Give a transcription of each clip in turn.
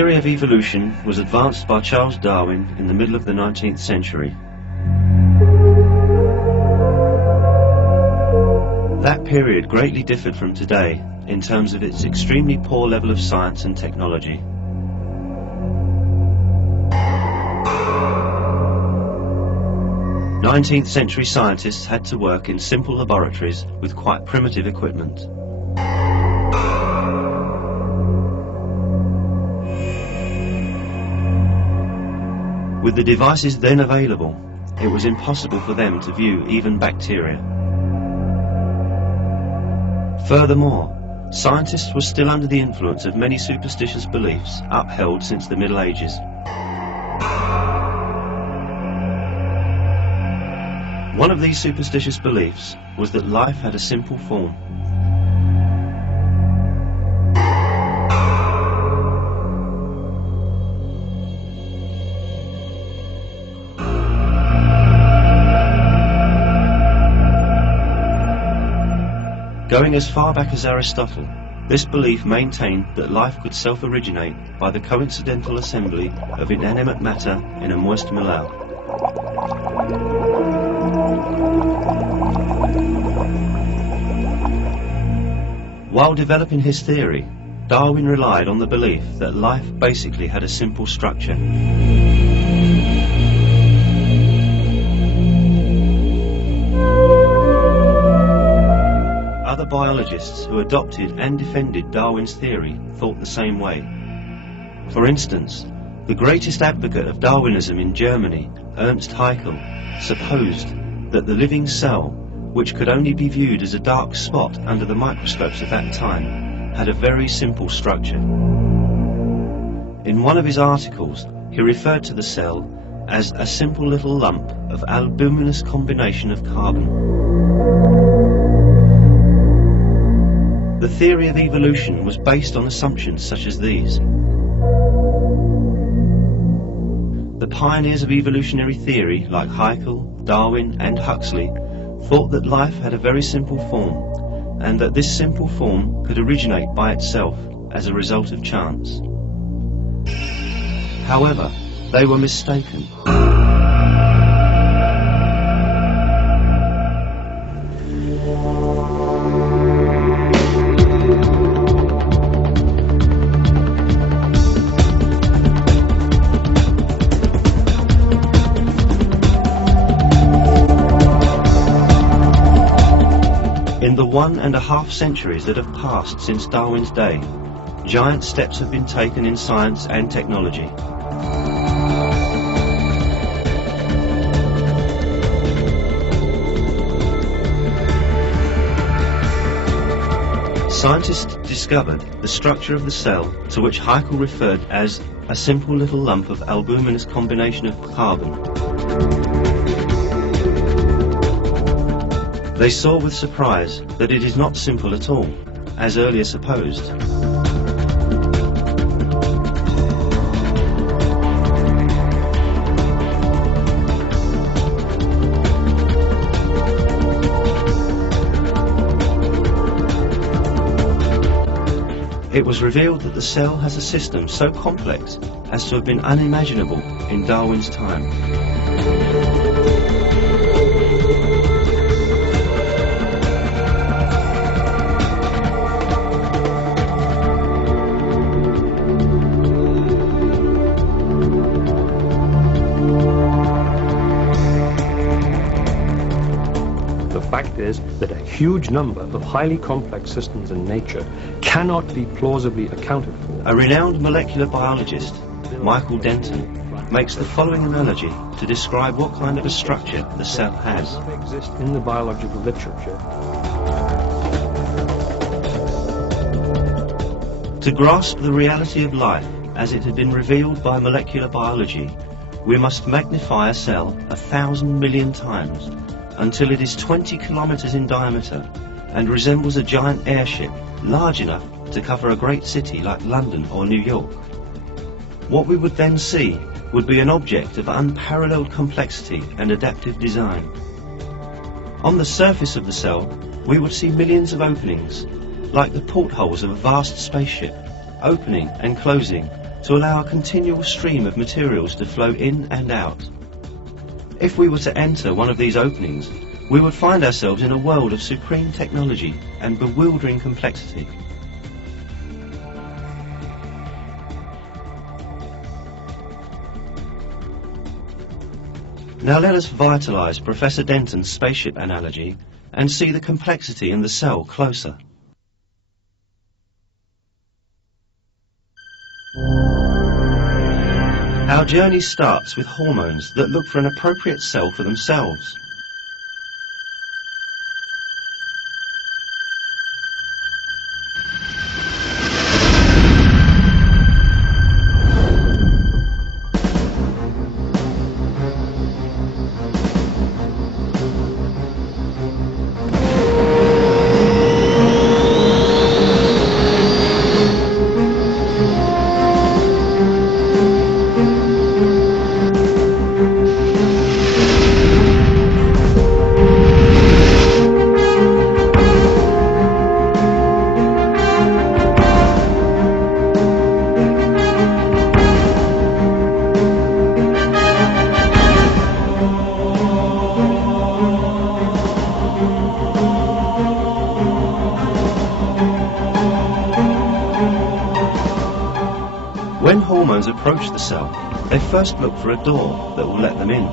theory of evolution was advanced by Charles Darwin in the middle of the 19th century. That period greatly differed from today in terms of its extremely poor level of science and technology. Nineteenth century scientists had to work in simple laboratories with quite primitive equipment. With the devices then available, it was impossible for them to view even bacteria. Furthermore, scientists were still under the influence of many superstitious beliefs upheld since the Middle Ages. One of these superstitious beliefs was that life had a simple form. Going as far back as Aristotle, this belief maintained that life could self-originate by the coincidental assembly of inanimate matter in a moist melee. While developing his theory, Darwin relied on the belief that life basically had a simple structure. Other biologists who adopted and defended Darwin's theory thought the same way. For instance, the greatest advocate of Darwinism in Germany, Ernst Haeckel, supposed that the living cell, which could only be viewed as a dark spot under the microscopes of that time, had a very simple structure. In one of his articles, he referred to the cell as a simple little lump of albuminous combination of carbon. The theory of evolution was based on assumptions such as these. The pioneers of evolutionary theory like Haeckel, Darwin and Huxley thought that life had a very simple form, and that this simple form could originate by itself as a result of chance. However, they were mistaken. In the 1.5 centuries that have passed since Darwin's day, giant steps have been taken in science and technology. Scientists discovered the structure of the cell to which Haeckel referred as a simple little lump of albuminous combination of carbon. They saw with surprise that it is not simple at all, as earlier supposed. It was revealed that the cell has a system so complex as to have been unimaginable in Darwin's time. The fact is that a huge number of highly complex systems in nature cannot be plausibly accounted for. A renowned molecular biologist, Michael Denton, makes the following analogy to describe what kind of a structure the cell has. Exist in the biological literature. To grasp the reality of life as it had been revealed by molecular biology, we must magnify a cell 1,000 million times until it is 20 kilometers in diameter and resembles a giant airship large enough to cover a great city like London or New York. What we would then see would be an object of unparalleled complexity and adaptive design. On the surface of the cell, we would see millions of openings, like the portholes of a vast spaceship, opening and closing to allow a continual stream of materials to flow in and out. If we were to enter one of these openings, we would find ourselves in a world of supreme technology and bewildering complexity. Now let us vitalise Professor Denton's spaceship analogy and see the complexity in the cell closer. Our journey starts with hormones that look for an appropriate cell for themselves. When hormones approach the cell, they first look for a door that will let them in.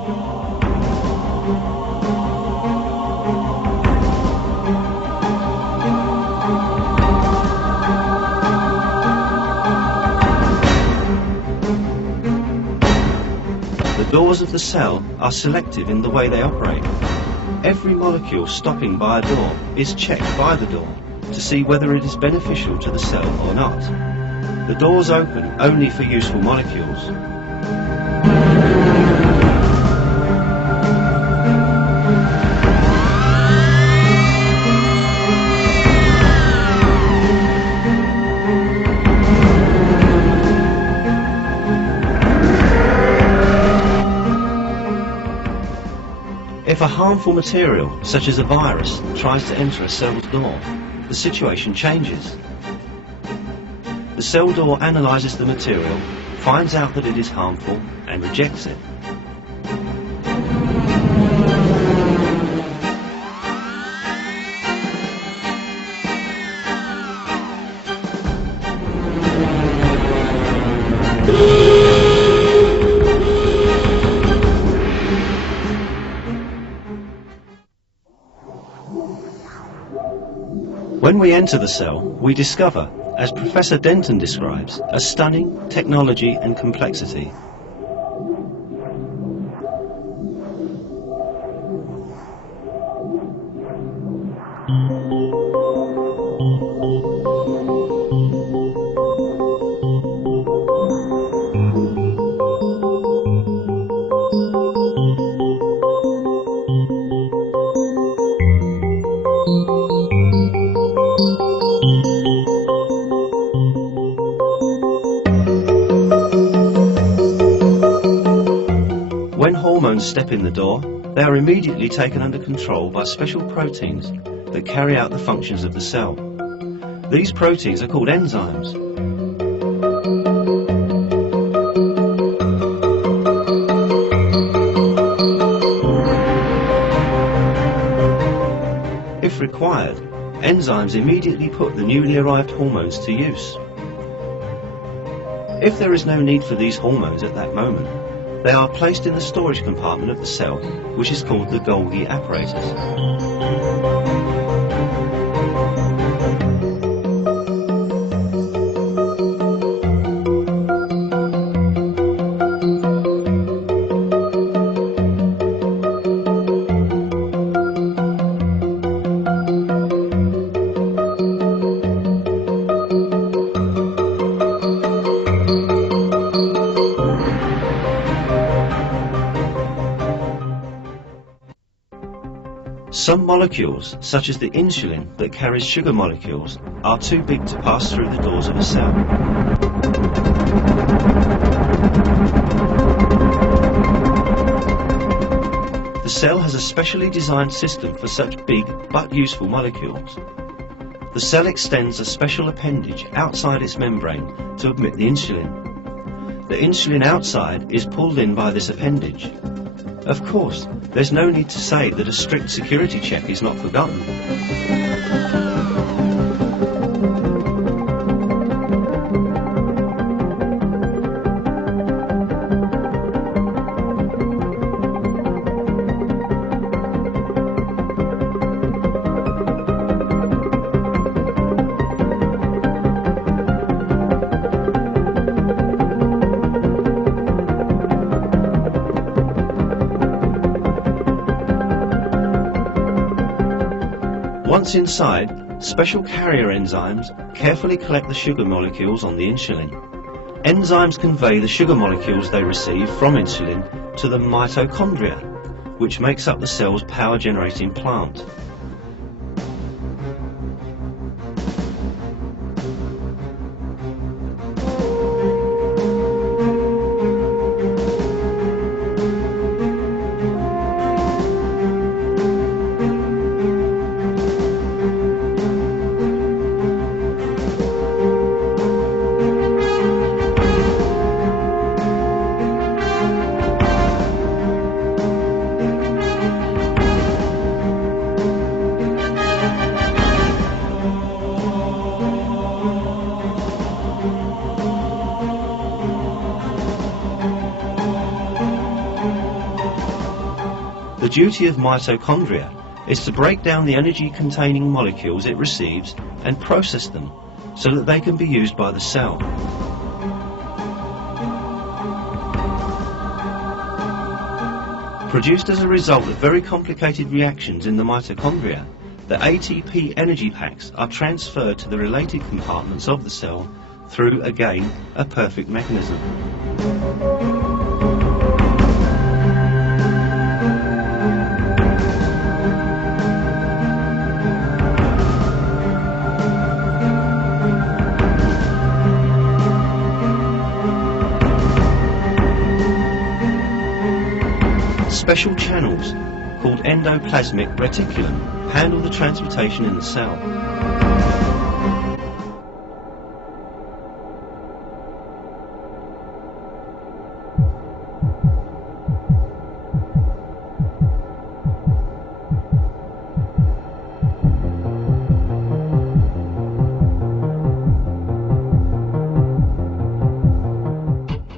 The doors of the cell are selective in the way they operate. Every molecule stopping by a door is checked by the door to see whether it is beneficial to the cell or not. The doors open only for useful molecules. If a harmful material, such as a virus, tries to enter a cell's door, the situation changes. The cell door analyses the material, finds out that it is harmful, and rejects it. When we enter the cell, we discover, as Professor Denton describes, a stunning technology and complexity. When hormones step in the door, they are immediately taken under control by special proteins that carry out the functions of the cell. These proteins are called enzymes. If required, enzymes immediately put the newly arrived hormones to use. If there is no need for these hormones at that moment, they are placed in the storage compartment of the cell, which is called the Golgi apparatus. Some molecules, such as the insulin that carries sugar molecules, are too big to pass through the doors of a cell. The cell has a specially designed system for such big but useful molecules. The cell extends a special appendage outside its membrane to admit the insulin. The insulin outside is pulled in by this appendage. Of course, there's no need to say that a strict security check is not forgotten. Once inside, special carrier enzymes carefully collect the sugar molecules on the insulin. Enzymes convey the sugar molecules they receive from insulin to the mitochondria, which makes up the cell's power-generating plant. The duty of mitochondria is to break down the energy-containing molecules it receives and process them so that they can be used by the cell. Produced as a result of very complicated reactions in the mitochondria, the ATP energy packs are transferred to the related compartments of the cell through, again, a perfect mechanism. Special channels, called endoplasmic reticulum, handle the transportation in the cell.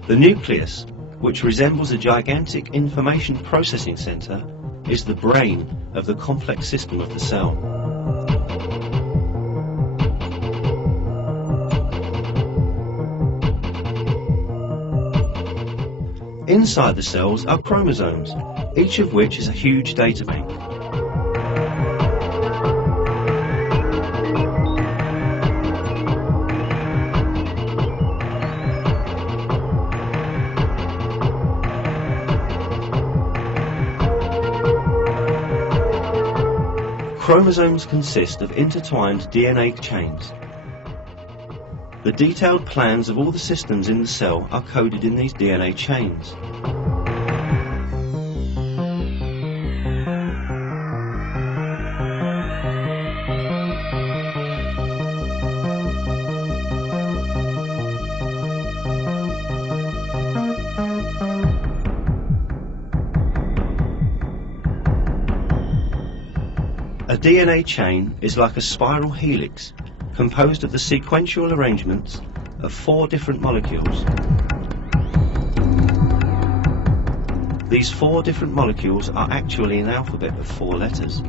The nucleus, which resembles a gigantic information processing centre, is the brain of the complex system of the cell. Inside the cells are chromosomes, each of which is a huge data bank. Chromosomes consist of intertwined DNA chains. The detailed plans of all the systems in the cell are coded in these DNA chains. A DNA chain is like a spiral helix, composed of the sequential arrangements of 4 different molecules. These 4 different molecules are actually an alphabet of 4 letters.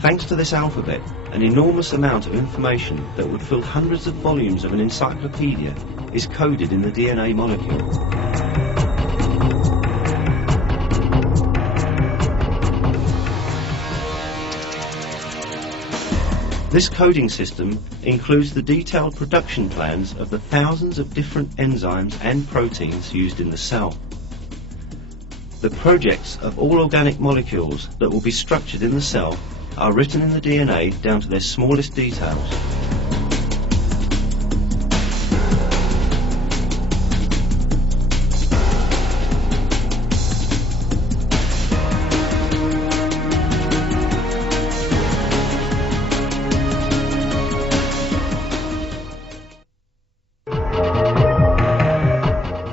Thanks to this alphabet, an enormous amount of information that would fill hundreds of volumes of an encyclopedia is coded in the DNA molecule. This coding system includes the detailed production plans of the thousands of different enzymes and proteins used in the cell. The projects of all organic molecules that will be structured in the cell are written in the DNA down to their smallest details.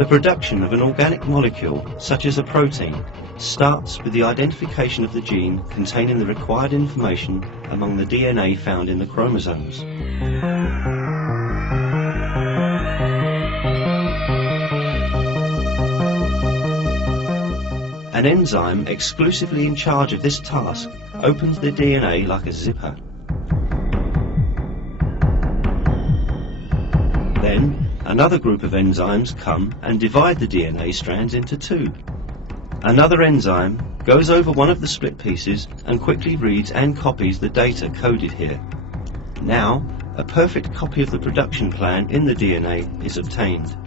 production of an organic molecule, such as a protein, starts with the identification of the gene containing the required information among the DNA found in the chromosomes. An enzyme exclusively in charge of this task opens the DNA like a zipper. Then, another group of enzymes come and divide the DNA strands into two. Another enzyme goes over one of the split pieces and quickly reads and copies the data coded here. Now, a perfect copy of the production plan in the DNA is obtained.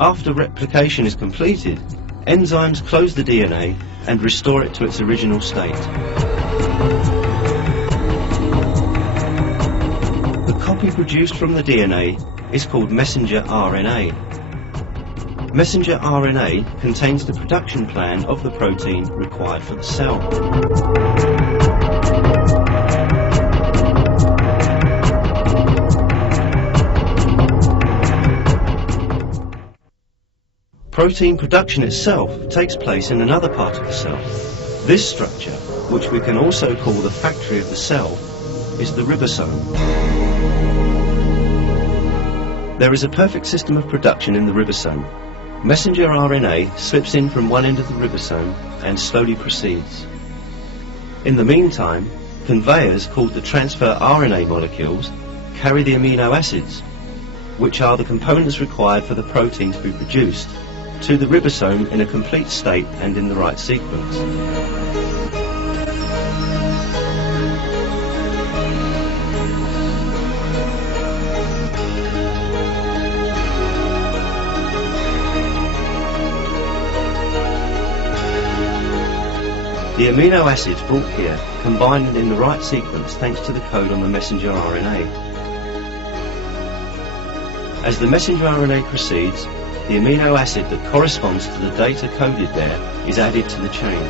After replication is completed, enzymes close the DNA and restore it to its original state. The copy produced from the DNA is called messenger RNA. Messenger RNA contains the production plan of the protein required for the cell. Protein production itself takes place in another part of the cell. This structure, which we can also call the factory of the cell, is the ribosome. There is a perfect system of production in the ribosome. Messenger RNA slips in from one end of the ribosome and slowly proceeds. In the meantime, conveyors called the transfer RNA molecules carry the amino acids, which are the components required for the protein to be produced, to the ribosome in a complete state and in the right sequence. The amino acids brought here combine in the right sequence thanks to the code on the messenger RNA. As the messenger RNA proceeds, the amino acid that corresponds to the data coded there is added to the chain.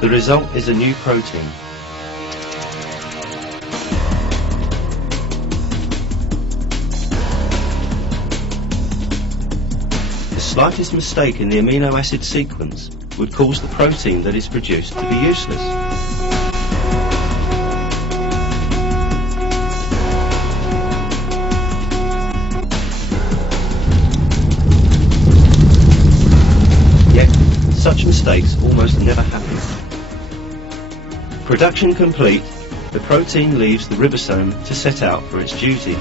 The result is a new protein. The slightest mistake in the amino acid sequence would cause the protein that is produced to be useless. Yet, such mistakes almost never happen. Production complete, the protein leaves the ribosome to set out for its duty.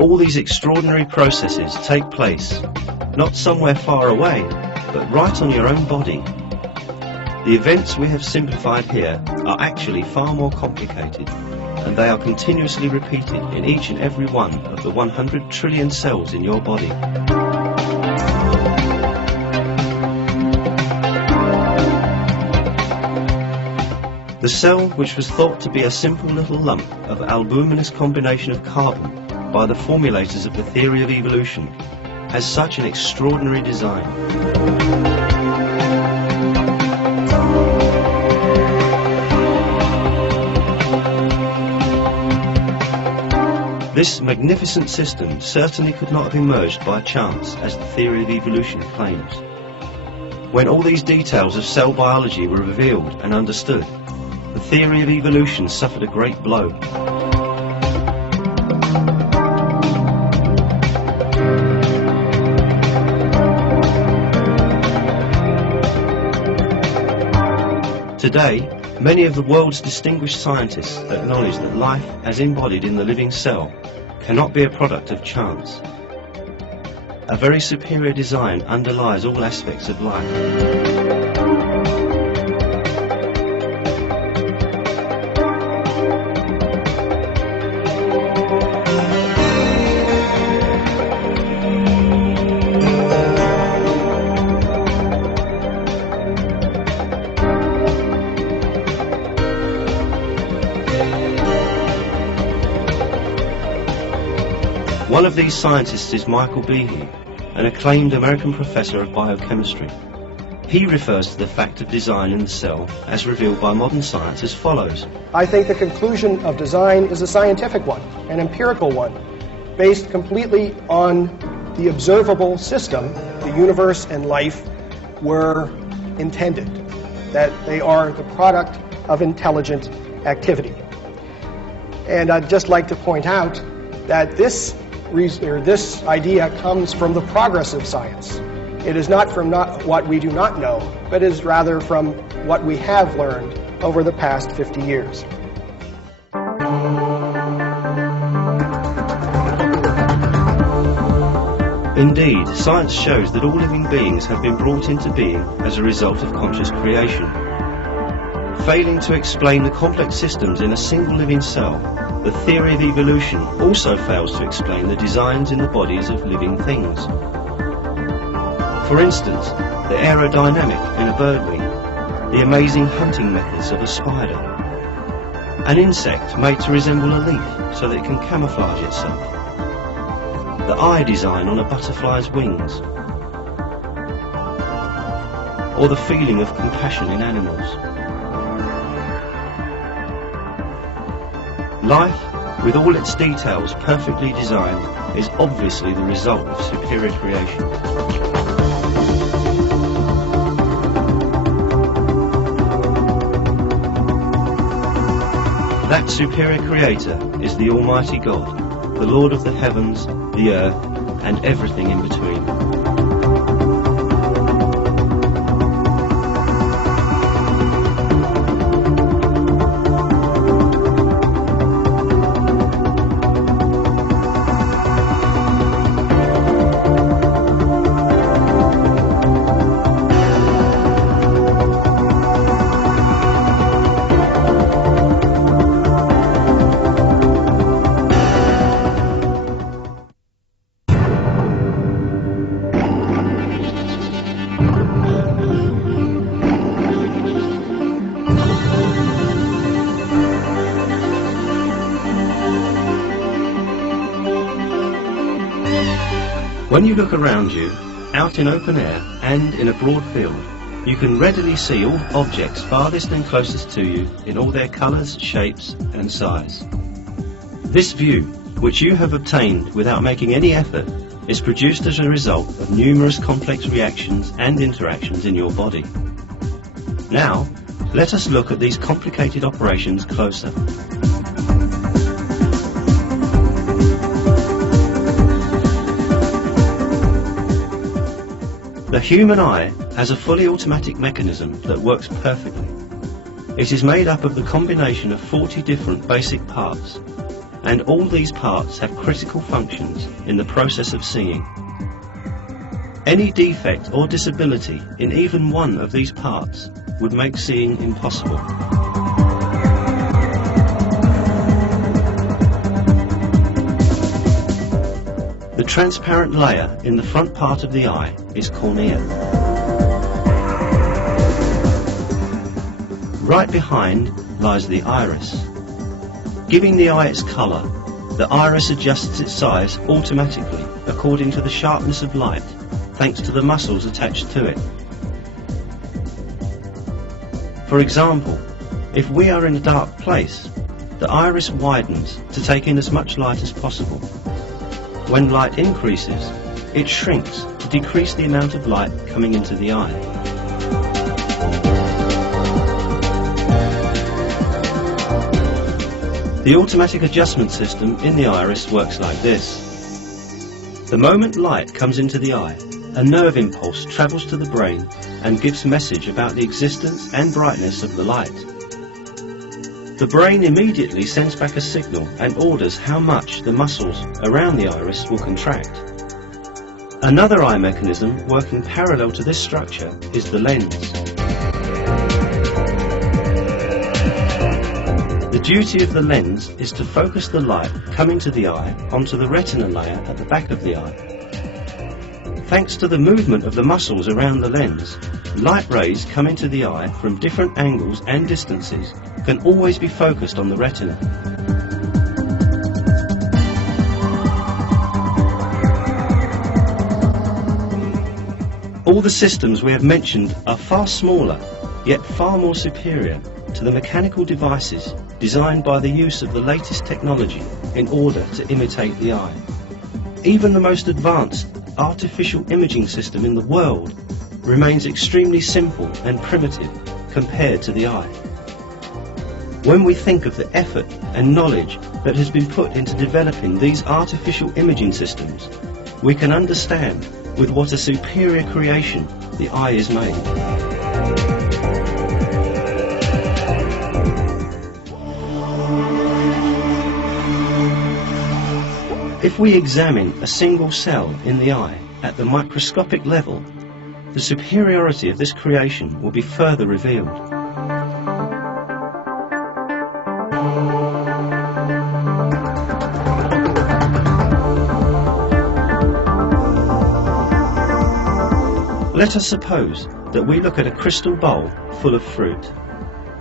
All these extraordinary processes take place, not somewhere far away, but right on your own body. The events we have simplified here are actually far more complicated, and they are continuously repeated in each and every one of the 100 trillion cells in your body. The cell, which was thought to be a simple little lump of albuminous combination of carbon by the formulators of the theory of evolution, has such an extraordinary design. This magnificent system certainly could not have emerged by chance, as the theory of evolution claims. When all these details of cell biology were revealed and understood, the theory of evolution suffered a great blow. Today, many of the world's distinguished scientists acknowledge that life, as embodied in the living cell, cannot be a product of chance. a very superior design underlies all aspects of life. One of these scientists is Michael Behe, an acclaimed American professor of biochemistry. He refers to the fact of design in the cell as revealed by modern science as follows. I think the conclusion of design is a scientific one, an empirical one, based completely on the observable system the universe and life were intended, that they are the product of intelligent activity. And I'd just like to point out that this idea comes from the progress of science. It is not from what we do not know, but is rather from what we have learned over the past 50 years. Indeed, science shows that all living beings have been brought into being as a result of conscious creation. Failing to explain the complex systems in a single living cell, the theory of evolution also fails to explain the designs in the bodies of living things. For instance, the aerodynamic in a bird wing, the amazing hunting methods of a spider, an insect made to resemble a leaf so that it can camouflage itself, the eye design on a butterfly's wings, or the feeling of compassion in animals. Life, with all its details perfectly designed, is obviously the result of superior creation. That superior creator is the Almighty God, the Lord of the heavens, the earth, and everything in between. When you look around you, out in open air and in a broad field, you can readily see all objects farthest and closest to you in all their colours, shapes and size. This view, which you have obtained without making any effort, is produced as a result of numerous complex reactions and interactions in your body. Now, let us look at these complicated operations closer. The human eye has a fully automatic mechanism that works perfectly. It is made up of the combination of 40 different basic parts, and all these parts have critical functions in the process of seeing. Any defect or disability in even one of these parts would make seeing impossible. The transparent layer in the front part of the eye is cornea. Right behind lies the iris. Giving the eye its colour, the iris adjusts its size automatically according to the sharpness of light, thanks to the muscles attached to it. For example, if we are in a dark place, the iris widens to take in as much light as possible. When light increases, it shrinks to decrease the amount of light coming into the eye. The automatic adjustment system in the iris works like this. The moment light comes into the eye, a nerve impulse travels to the brain and gives message about the existence and brightness of the light. The brain immediately sends back a signal and orders how much the muscles around the iris will contract. Another eye mechanism working parallel to this structure is the lens. The duty of the lens is to focus the light coming to the eye onto the retina layer at the back of the eye. Thanks to the movement of the muscles around the lens, light rays coming to the eye from different angles and distances can always be focused on the retina. All the systems we have mentioned are far smaller, yet far more superior to the mechanical devices designed by the use of the latest technology in order to imitate the eye. Even the most advanced artificial imaging system in the world remains extremely simple and primitive compared to the eye. When we think of the effort and knowledge that has been put into developing these artificial imaging systems, we can understand with what a superior creation the eye is made. If we examine a single cell in the eye at the microscopic level, the superiority of this creation will be further revealed. Let us suppose that we look at a crystal bowl full of fruit.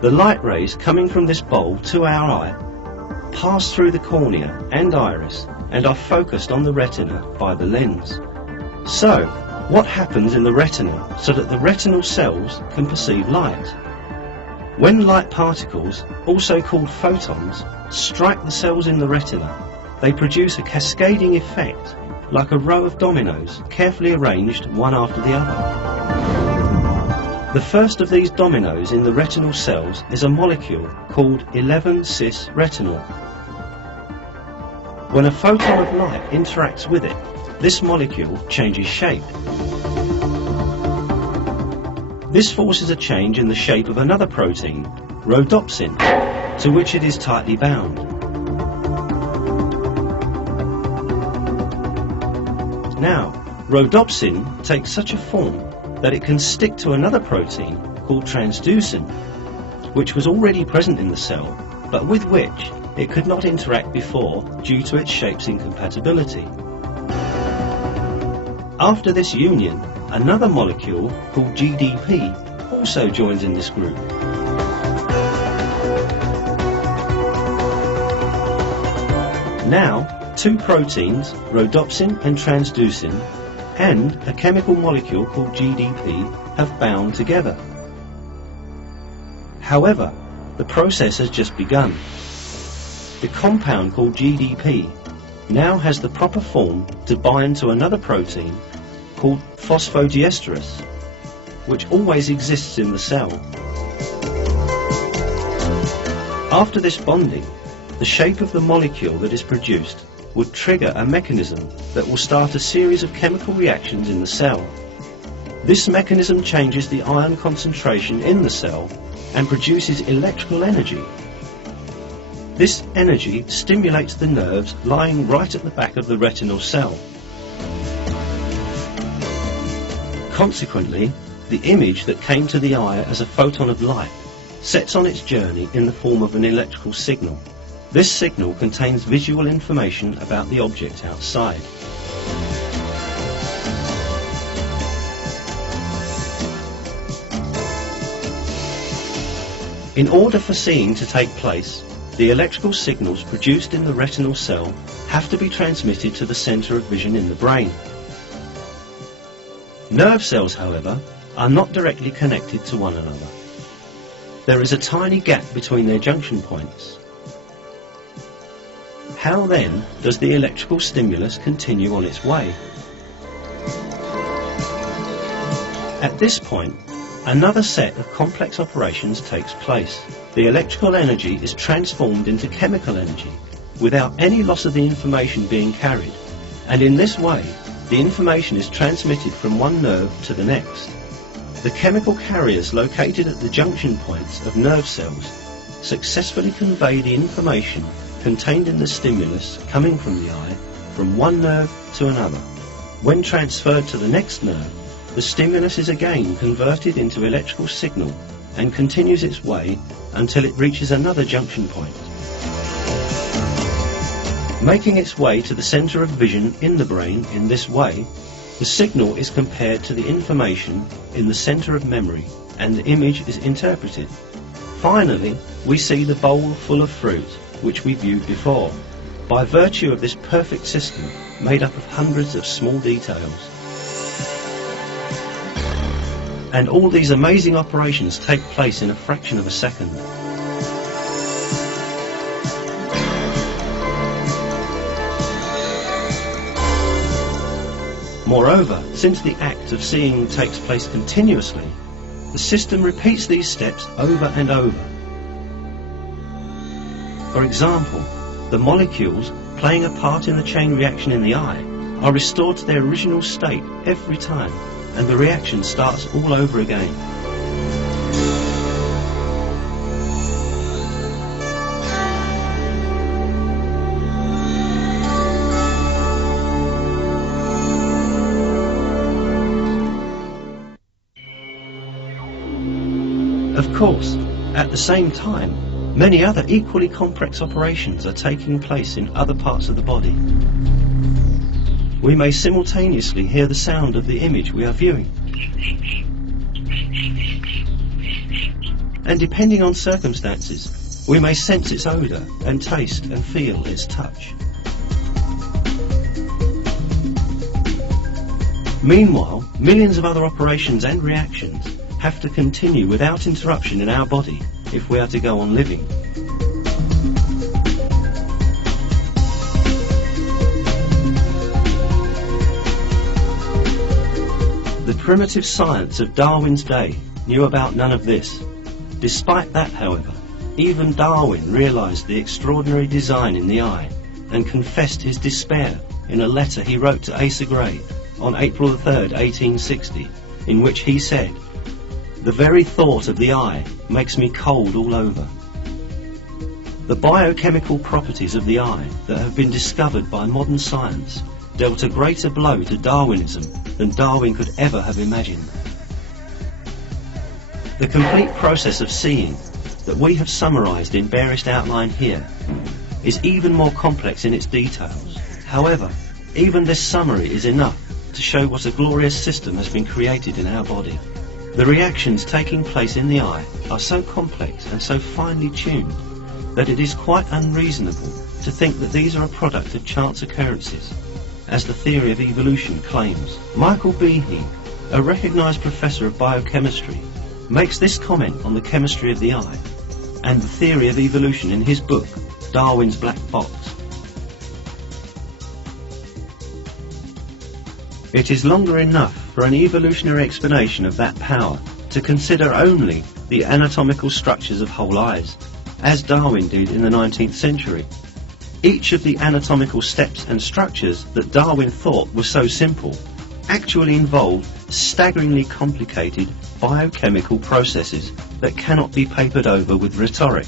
The light rays coming from this bowl to our eye pass through the cornea and iris and are focused on the retina by the lens. So, what happens in the retina so that the retinal cells can perceive light? When light particles, also called photons, strike the cells in the retina, they produce a cascading effect like a row of dominoes carefully arranged one after the other. The first of these dominoes in the retinal cells is a molecule called 11-cis-retinol. When a photon of light interacts with it, this molecule changes shape. This forces a change in the shape of another protein, rhodopsin, to which it is tightly bound. Now, rhodopsin takes such a form that it can stick to another protein called transducin, which was already present in the cell, but with which it could not interact before due to its shape's incompatibility. After this union, another molecule called GDP also joins in this group. Now, two proteins, rhodopsin and transducin, and a chemical molecule called GDP have bound together. However, the process has just begun. The compound called GDP now has the proper form to bind to another protein called phosphodiesterase, which always exists in the cell. After this bonding, the shape of the molecule that is produced would trigger a mechanism that will start a series of chemical reactions in the cell. This mechanism changes the ion concentration in the cell and produces electrical energy. This energy stimulates the nerves lying right at the back of the retinal cell. Consequently, the image that came to the eye as a photon of light sets on its journey in the form of an electrical signal. This signal contains visual information about the object outside. In order for seeing to take place, the electrical signals produced in the retinal cell have to be transmitted to the centre of vision in the brain. Nerve cells, however, are not directly connected to one another. There is a tiny gap between their junction points. How then does the electrical stimulus continue on its way? At this point, another set of complex operations takes place. The electrical energy is transformed into chemical energy without any loss of the information being carried, and in this way the information is transmitted from one nerve to the next. The chemical carriers located at the junction points of nerve cells successfully convey the information contained in the stimulus coming from the eye from one nerve to another. When transferred to the next nerve, the stimulus is again converted into electrical signal and continues its way until it reaches another junction point. Making its way to the center of vision in the brain in this way, the signal is compared to the information in the center of memory and the image is interpreted. Finally, we see the bowl full of fruit which we viewed before, by virtue of this perfect system made up of hundreds of small details. And all these amazing operations take place in a fraction of a second. Moreover, since the act of seeing takes place continuously, the system repeats these steps over and over. For example, the molecules playing a part in the chain reaction in the eye are restored to their original state every time, and the reaction starts all over again. Of course, at the same time, many other equally complex operations are taking place in other parts of the body. We may simultaneously hear the sound of the image we are viewing. And depending on circumstances, we may sense its odour and taste and feel its touch. Meanwhile, millions of other operations and reactions have to continue without interruption in our body if we are to go on living. The primitive science of Darwin's day knew about none of this. Despite that, however, even Darwin realised the extraordinary design in the eye and confessed his despair in a letter he wrote to Asa Gray on April 3rd, 1860, in which he said, "The very thought of the eye makes me cold all over." The biochemical properties of the eye that have been discovered by modern science dealt a greater blow to Darwinism than Darwin could ever have imagined. The complete process of seeing that we have summarised in barest outline here is even more complex in its details. However, even this summary is enough to show what a glorious system has been created in our body. The reactions taking place in the eye are so complex and so finely tuned that it is quite unreasonable to think that these are a product of chance occurrences, as the theory of evolution claims. Michael Behe, a recognised professor of biochemistry, makes this comment on the chemistry of the eye and the theory of evolution in his book, Darwin's Black Box. It is longer enough for an evolutionary explanation of that power to consider only the anatomical structures of whole eyes, as Darwin did in the 19th century. Each of the anatomical steps and structures that Darwin thought were so simple actually involved staggeringly complicated biochemical processes that cannot be papered over with rhetoric.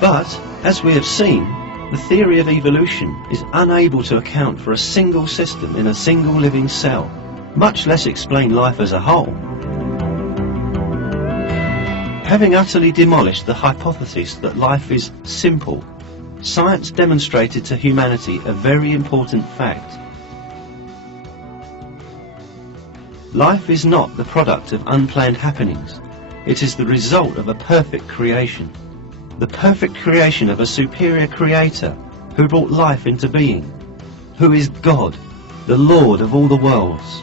But, as we have seen, the theory of evolution is unable to account for a single system in a single living cell, much less explain life as a whole. Having utterly demolished the hypothesis that life is simple, science demonstrated to humanity a very important fact. Life is not the product of unplanned happenings. It is the result of a perfect creation. The perfect creation of a superior creator who brought life into being, who is God, the Lord of all the worlds.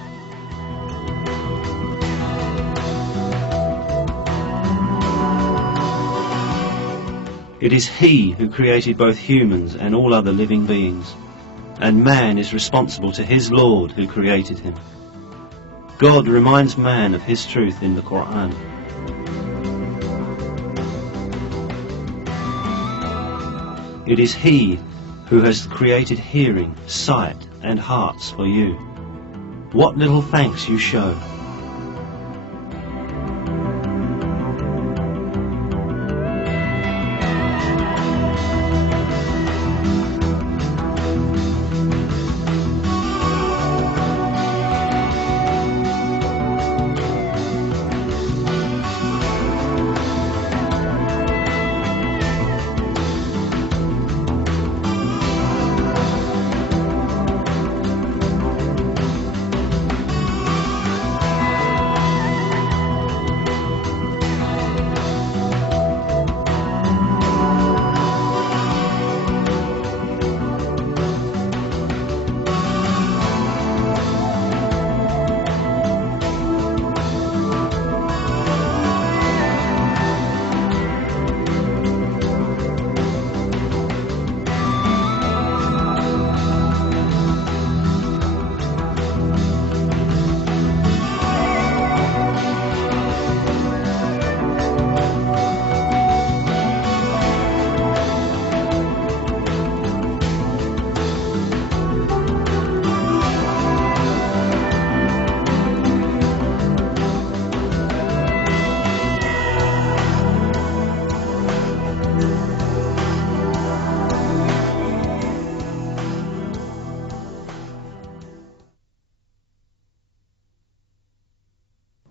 It is He who created both humans and all other living beings, and man is responsible to his Lord who created him. God reminds man of his truth in the Quran. It is He who has created hearing, sight and hearts for you. what little thanks you show.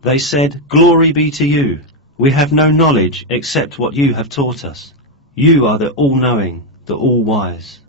They said, "Glory be to you. We have no knowledge except what you have taught us. You are the all-knowing, the all-wise."